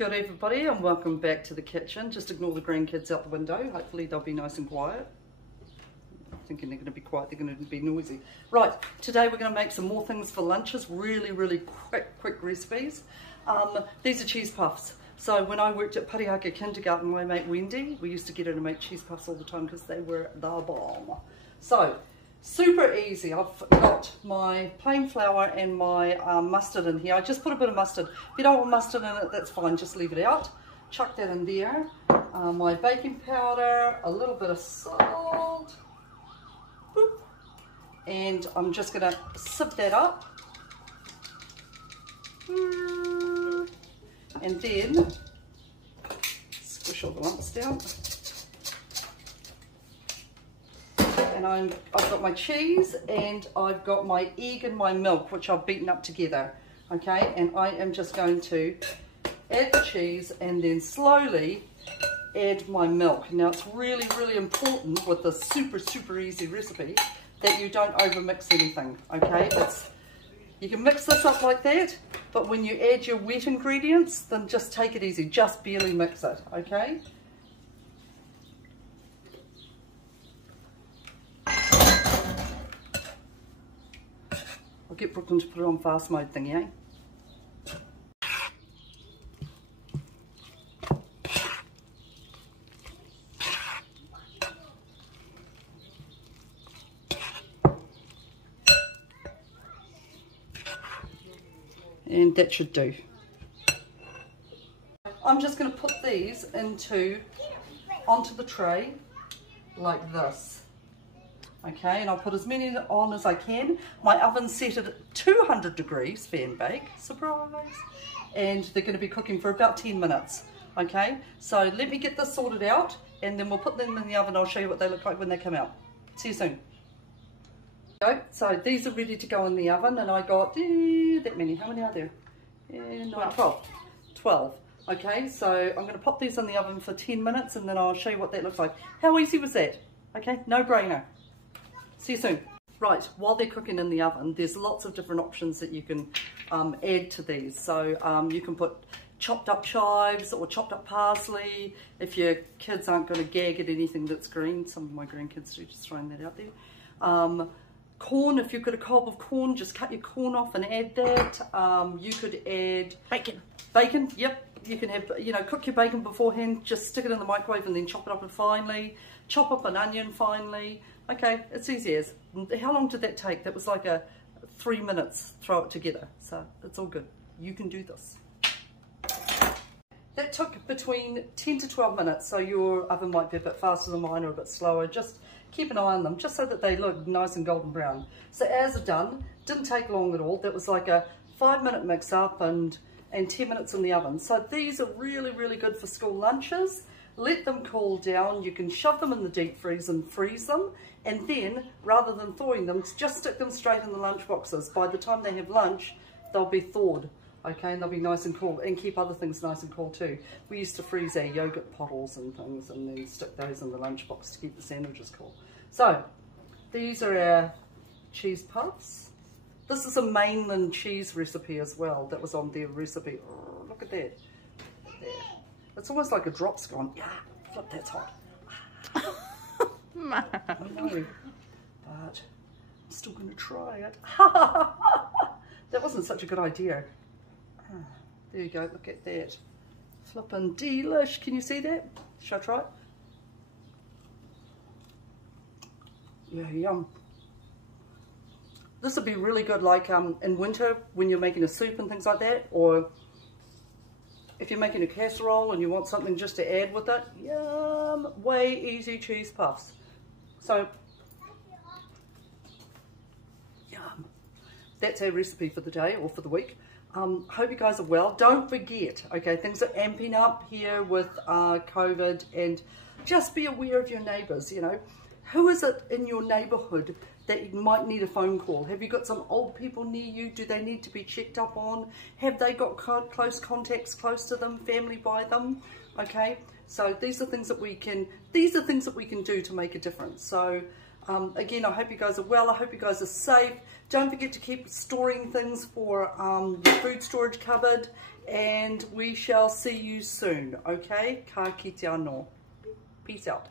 Kia ora everybody and welcome back to the kitchen. Just ignore the grandkids out the window. Hopefully they'll be nice and quiet. I'm thinking they're going to be quiet, they're going to be noisy. Right, today we're going to make some more things for lunches. Really quick recipes. These are cheese puffs. So when I worked at Parihaka Kindergarten, my mate Wendy, we used to get her to make cheese puffs all the time because they were the bomb. So, super easy. I've got my plain flour and my mustard in here. I just put a bit of mustard. If you don't want mustard in it, that's fine, just leave it out. Chuck that in there. My baking powder, a little bit of salt. Boop. And I'm just going to sieve that up. And then squish all the lumps down. And I've got my cheese and I've got my egg and my milk, which I've beaten up together. Okay, and I am just going to add the cheese and then slowly add my milk. Now it's really important with this super easy recipe that you don't overmix anything. Okay, you can mix this up like that, but when you add your wet ingredients, then just take it easy, just barely mix it. Okay. I'll get Brooklyn to put it on fast mode thingy, eh? And that should do. I'm just going to put these onto the tray like this. Okay, and I'll put as many on as I can. My oven's set at 200 degrees, fan bake, surprise. And they're going to be cooking for about 10 minutes. Okay, so let me get this sorted out and then we'll put them in the oven. I'll show you what they look like when they come out. See you soon. So these are ready to go in the oven and I got that many. How many are there? 12. Okay, so I'm going to pop these in the oven for 10 minutes and then I'll show you what that looks like. How easy was that? Okay, no brainer. See you soon. Right, while they're cooking in the oven, there's lots of different options that you can add to these. So you can put chopped up chives or chopped up parsley if your kids aren't going to gag at anything that's green. Some of my grandkids do, just throwing that out there. Corn, if you've got a cob of corn, just cut your corn off and add that. You could add bacon, yep. You can have, cook your bacon beforehand, just stick it in the microwave and then chop it up finely. Chop up an onion finely. Okay, it's easy as. How long did that take? That was like 3 minutes, throw it together. So it's all good. You can do this. That took between 10 to 12 minutes, so your oven might be a bit faster than mine or a bit slower. Just keep an eye on them, just so that they look nice and golden brown. So as done, didn't take long at all. That was like a 5-minute mix up and 10 minutes in the oven. So these are really good for school lunches. Let them cool down. You can shove them in the deep freeze and freeze them. And then, rather than thawing them, just stick them straight in the lunch boxes. By the time they have lunch, they'll be thawed. Okay, and they'll be nice and cool. And keep other things nice and cool too. We used to freeze our yogurt bottles and things and then stick those in the lunch box to keep the sandwiches cool. So, these are our cheese puffs. This is a mainland cheese recipe as well. That was on their recipe. Oh, look at that. There. It's almost like a drop's gone. Yeah, flip, that's hot. I know, but I'm still going to try it. That wasn't such a good idea. There you go, look at that. Flippin' delish. Can you see that? Shall I try it? Yeah, yum. This would be really good like in winter when you're making a soup and things like that, or if you're making a casserole and you want something just to add with it. Yum, way easy cheese puffs. So, yum. That's our recipe for the day or for the week. Hope you guys are well. Don't forget, okay, things are amping up here with COVID, and just be aware of your neighbours, Who is it in your neighbourhood that you might need a phone call? Have you got some old people near you? Do they need to be checked up on? Have they got close contacts close to them, family by them? Okay, so these are things that we can do to make a difference. So again, I hope you guys are well. I hope you guys are safe. Don't forget to keep storing things for your food storage cupboard, and we shall see you soon, okay? Ka kite anō. Peace out.